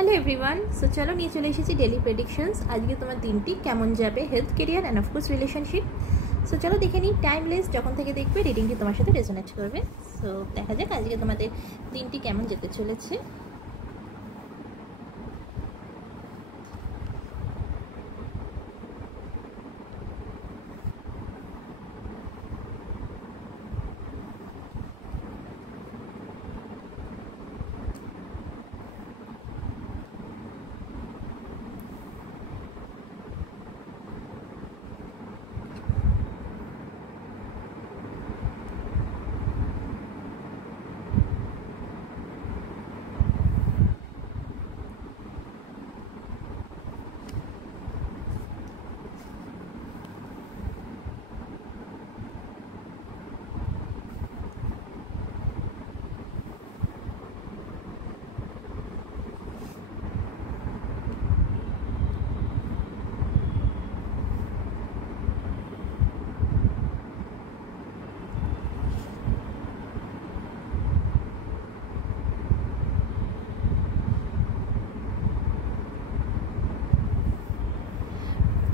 Hello everyone. सो चलो নিয়ে চলে এসেছি ডেলি প্রেডিকশনস। আজকে তোমার দিনটি কেমন যাবে, health, career and of course relationship. So চলো দেখে নিই, টাইমলেস যখন থেকে দেখবে রিডিংটি তোমার সাথে রেজোনেট করবে। সো দেখা যাক আজকে তোমাদের দিনটি কেমন যেতে চলেছে।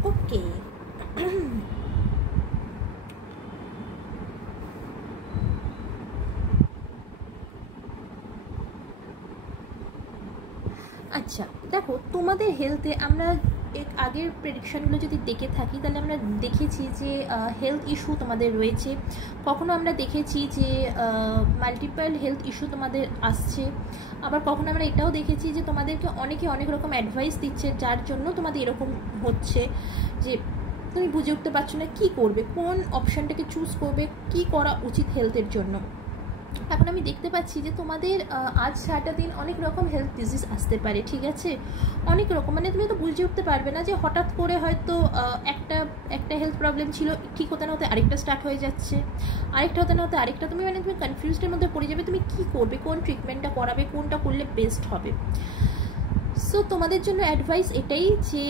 ওকে, আচ্ছা দেখো তোমাদের হেলথে আমরা আগের প্রেডিকশনগুলো যদি দেখে থাকি তাহলে আমরা দেখেছি যে হেলথ ইস্যু তোমাদের রয়েছে। কখনো আমরা দেখেছি যে মাল্টিপল হেলথ ইস্যু তোমাদের আসছে, আবার কখনো আমরা এটাও দেখেছি যে তোমাদেরকে অনেকে অনেক রকম অ্যাডভাইস দিচ্ছে যার জন্য তোমাদের এরকম হচ্ছে যে তুমি বুঝে উঠতে পারছো না কী করবে, কোন অপশানটাকে চুজ করবে, কি করা উচিত হেলথের জন্য। এখন আমি দেখতে পাচ্ছি যে তোমাদের আজ সারাটা দিন অনেক রকম হেলথ ডিজিজ আসতে পারে, ঠিক আছে, অনেক রকম, মানে তুমি তো বুঝে উঠতে পারবে না যে হঠাৎ করে হয়তো একটা হেলথ প্রবলেম ছিল, ঠিক হতে না হতে আরেকটা স্টার্ট হয়ে যাচ্ছে, আরেকটা হতে না হতে আরেকটা, তুমি কনফিউজডের মধ্যে পড়ে যাবে তুমি কী করবে, কোন ট্রিটমেন্টটা করাবে, কোনটা করলে বেস্ট হবে। সো তোমাদের জন্য অ্যাডভাইস এটাই যে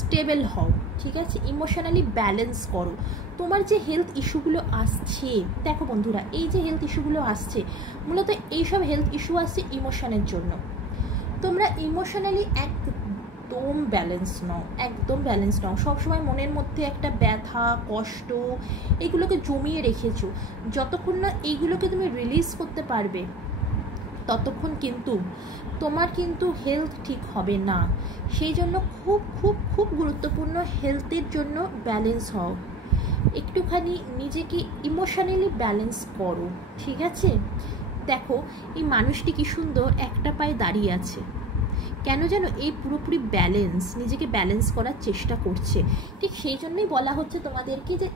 স্টেবল হও, ঠিক আছে, ইমোশনালি ব্যালেন্স করো। তোমার যে হেলথ ইস্যুগুলো আসছে, দেখো বন্ধুরা, এই যে হেলথ ইস্যুগুলো আসছে মূলত এইসব হেলথ ইস্যু আসছে ইমোশনের জন্য। তোমরা ইমোশনালি একদম ব্যালেন্স নাও, একদম ব্যালেন্স নাও। সবসময় মনের মধ্যে একটা ব্যথা, কষ্ট এইগুলোকে জমিয়ে রেখেছো। যতক্ষণ না এইগুলোকে তুমি রিলিজ করতে পারবে ততক্ষণ কিন্তু তোমার কিন্তু হেলথ ঠিক হবে না। সেই জন্য খুব খুব খুব গুরুত্বপূর্ণ হেলথের জন্য ব্যালেন্স হও, একটুখানি নিজেকে ইমোশনালি ব্যালেন্স করো, ঠিক আছে। দেখো এই মানুষটি কি সুন্দর একটা পায়ে দাঁড়িয়ে আছে, কেন যেন এই পুরোপুরি ব্যালেন্স, নিজেকে ব্যালেন্স করার চেষ্টা করছে। ঠিক সেই জন্যই বলা হচ্ছে তোমাদেরকে যে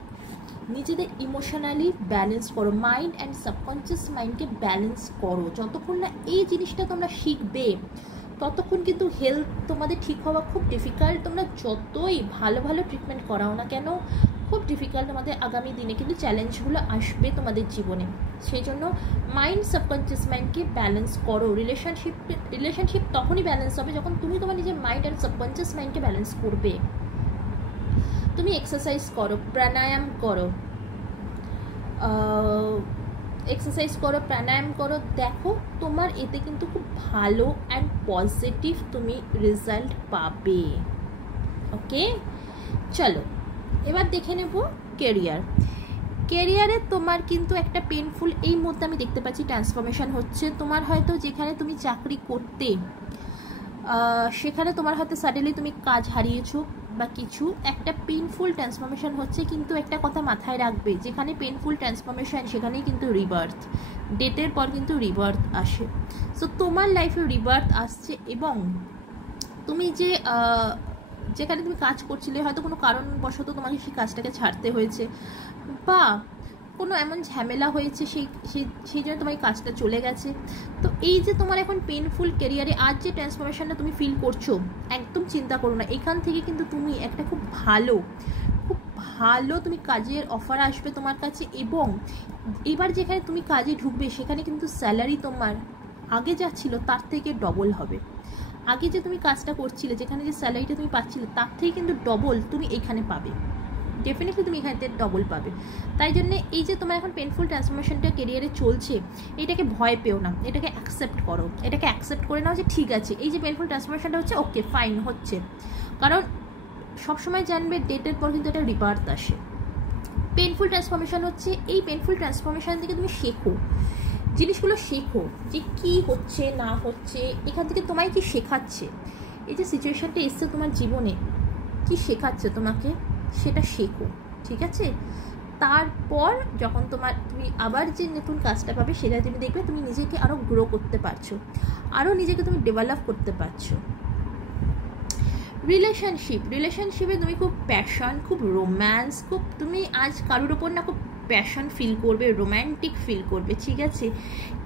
নিজেদের ইমোশনালি ব্যালেন্স করো, মাইন্ড অ্যান্ড সাবকনশিয়াস মাইন্ডকে ব্যালেন্স করো। যতক্ষণ না এই জিনিসটা তোমরা শিখবে ততক্ষণ কিন্তু হেলথ তোমাদের ঠিক হওয়া খুব ডিফিকাল্ট। তোমরা যতই ভালো ভালো ট্রিটমেন্ট করাও না কেন খুব ডিফিকাল্ট, তোমাদের আগামী দিনে কিন্তু চ্যালেঞ্জগুলো আসবে তোমাদের জীবনে। সেই জন্য মাইন্ড সাবকনশিয়াস মাইন্ডকে ব্যালেন্স করো। রিলেশনশিপ তখনই ব্যালেন্স হবে যখন তুমি তোমার নিজের মাইন্ড অ্যান্ড সাবকনশিয়াস মাইন্ডকে ব্যালেন্স করবে। তুমি এক্সারসাইজ করো, প্রাণায়াম করো, প্রাণায়াম করো, দেখো তোমার এতে কিন্তু খুব ভালো অ্যান্ড পজিটিভ তুমি রেজাল্ট পাবে। ওকে, চলো এবার দেখে নেব কেরিয়ারে তোমার কিন্তু একটা পেনফুল এই মুহূর্তে আমি দেখতে পাচ্ছি ট্রান্সফরমেশন হচ্ছে। তোমার হয়তো যেখানে তুমি চাকরি করতে সেখানে তোমার হয়তো সাডেনলি তুমি কাজ হারিয়েছো বা কিছু একটা পেনফুল ট্রান্সফরমেশন হচ্ছে। কিন্তু একটা কথা মাথায় রাখবে, যেখানে পেনফুল ট্রান্সফরমেশন সেখানেই কিন্তু রিবার্থ, ডেটের পর কিন্তু রিবার্থ আসে। সো তোমার লাইফে রিবার্থ আসছে এবং তুমি যেখানে তুমি কাজ করছিলে হয়তো কোনো কারণবশত তোমাকে সেই কাজটাকে ছাড়তে হয়েছে বা কোনো এমন ঝামেলা হয়েছে সেই জন্য তোমার এই কাজটা চলে গেছে। তো এই যে তোমার এখন পেনফুল কেরিয়ারে আজ যে ট্রান্সফরমেশনটা তুমি ফিল করছো, একদম চিন্তা করো না, এখান থেকে কিন্তু তুমি একটা খুব ভালো তুমি কাজের অফার আসবে তোমার কাছে। এবং এবার যেখানে তুমি কাজে ঢুকবে সেখানে কিন্তু স্যালারি তোমার আগে যা ছিল তার থেকে ডবল হবে। আগে যে তুমি কাজটা করছিলে, যেখানে যে স্যালারিটা তুমি পাচ্ছিলে তার থেকে কিন্তু ডবল তুমি এখানে পাবে। ডেফিনেটলি তুমি এখান থেকে ডবল পাবে। তাই জন্যে এই যে তোমার এখন পেনফুল ট্রান্সফরমেশনটা কেরিয়ারে চলছে, এটাকে ভয় পেও না, এটাকে অ্যাকসেপ্ট করো, এটাকে অ্যাকসেপ্ট করে নাও যে ঠিক আছে এই যে পেনফুল ট্রান্সফরমেশনটা হচ্ছে, ওকে ফাইন হচ্ছে। কারণ সবসময় জানবে ডেটের পর কিন্তু এটা রিবার্থ আসে। পেনফুল ট্রান্সফরমেশন হচ্ছে, এই পেনফুল ট্রান্সফরমেশন থেকে তুমি শেখো, জিনিসগুলো শেখো যে কি হচ্ছে না হচ্ছে, এখান থেকে তোমায় কি শেখাচ্ছে, এই যে সিচুয়েশানটা এসছে তোমার জীবনে কি শেখাচ্ছে তোমাকে, সেটা শেখো, ঠিক আছে? তারপর যখন তুমি আবার যে নতুন কাজটা পাবে, সেটা তুমি দেখবে তুমি নিজেকে আরও গ্রো করতে পারছো, আরও নিজেকে তুমি ডেভেলপ করতে পারছো। রিলেশনশিপে তুমি খুব প্যাশন, খুব রোম্যান্স, খুব তুমি আজ কারোর ওপর না খুব প্যাশন ফিল করবে, রোম্যান্টিক ফিল করবে, ঠিক আছে?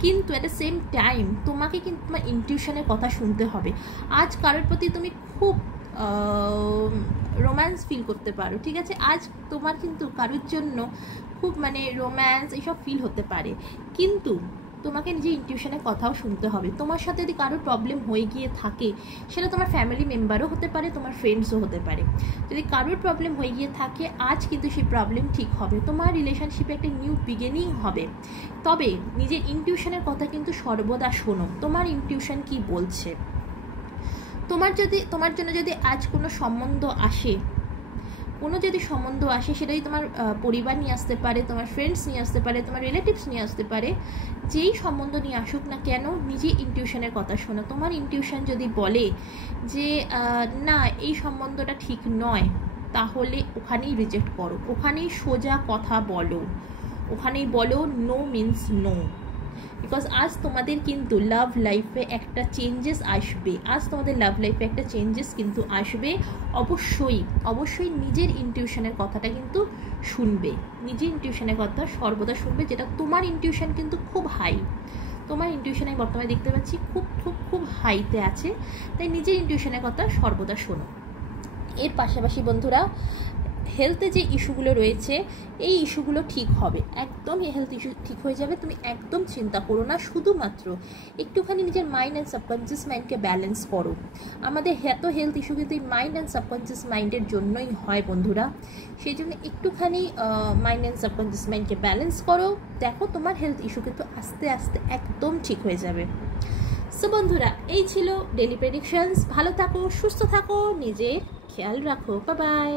কিন্তু অ্যাট দ্য সেম টাইম তোমাকে কিন্তু তোমার ইনটিউশনের কথা শুনতে হবে। আজ কারোর প্রতি তুমি খুব রোম্যান্স ফিল করতে পারো, ঠিক আছে? আজ তোমার কিন্তু কারোর জন্য খুব মানে রোম্যান্স এইসব ফিল হতে পারে, কিন্তু তোমাকে নিজের ইনটিউশনের কথাও শুনতে হবে। তোমার সাথে যদি কারোর প্রবলেম হয়ে গিয়ে থাকে, সেটা তোমার ফ্যামিলি মেম্বারও হতে পারে, তোমার ফ্রেন্ডসও হতে পারে। যদি কারোর প্রবলেম হয়ে গিয়ে থাকে, আজ কিন্তু সেই প্রবলেম ঠিক হবে, তোমার রিলেশনশিপে একটা নিউ বিগিনিং হবে। তবে নিজের ইনটিউশনের কথা কিন্তু সর্বদা শোনো, তোমার ইনটিউশন কি বলছে। তোমার জন্য যদি আজ কোনো সম্বন্ধ আসে, সেটা যদি তোমার পরিবার নিয়ে আসতে পারে, তোমার ফ্রেন্ডস নিয়ে আসতে পারে, তোমার রিলেটিভস নিয়ে আসতে পারে, যেই সম্বন্ধ নিয়ে আসুক না কেন, নিজে ইনটিউশনের কথা শোনো। তোমার ইনটিউশন যদি বলে যে না এই সম্বন্ধটা ঠিক নয়, তাহলে ওখানেই রিজেক্ট করো, ওখানেই সোজা কথা বলো, ওখানেই বলো নো মিন্স নো। বিকজ আজ তোমাদের কিন্তু লাভ লাইফে একটা চেঞ্জেস আসবে, কিন্তু আসবে। অবশ্যই নিজের ইনটিউশনের কথাটা কিন্তু শুনবে, নিজের ইনটিউশনের কথা সর্বদা শুনবে, যেটা তোমার ইনটিউশন কিন্তু খুব হাই, তোমার ইনটিউশন আমি বর্তমানে দেখতে পাচ্ছি খুব খুব খুব হাইতে আছে। তাই নিজের ইনটিউশনের কথা সর্বদা শোনো। এর পাশাপাশি বন্ধুরা, হেলথে যে ইস্যুগুলো রয়েছে, এই ইস্যুগুলো ঠিক হবে, একদম হেলথ ইস্যু ঠিক হয়ে যাবে, তুমি একদম চিন্তা করো না। শুধুমাত্র একটুখানি নিজের মাইন্ড অ্যান্ড সাবকনসিয়াস মাইন্ডকে ব্যালেন্স করো। আমাদের এত হেলথ ইস্যু কিন্তু এই মাইন্ড অ্যান্ড সাবকনসিয়াস মাইন্ডের জন্যই হয় বন্ধুরা। সেই জন্য একটুখানি মাইন্ড অ্যান্ড সাবকনসিয়াস মাইন্ডকে ব্যালেন্স করো, দেখো তোমার হেলথ ইস্যু কিন্তু আস্তে আস্তে একদম ঠিক হয়ে যাবে। সো বন্ধুরা, এই ছিল ডেলি প্রেডিকশনস। ভালো থাকো, সুস্থ থাকো, নিজের খেয়াল রাখো, বাই বাই।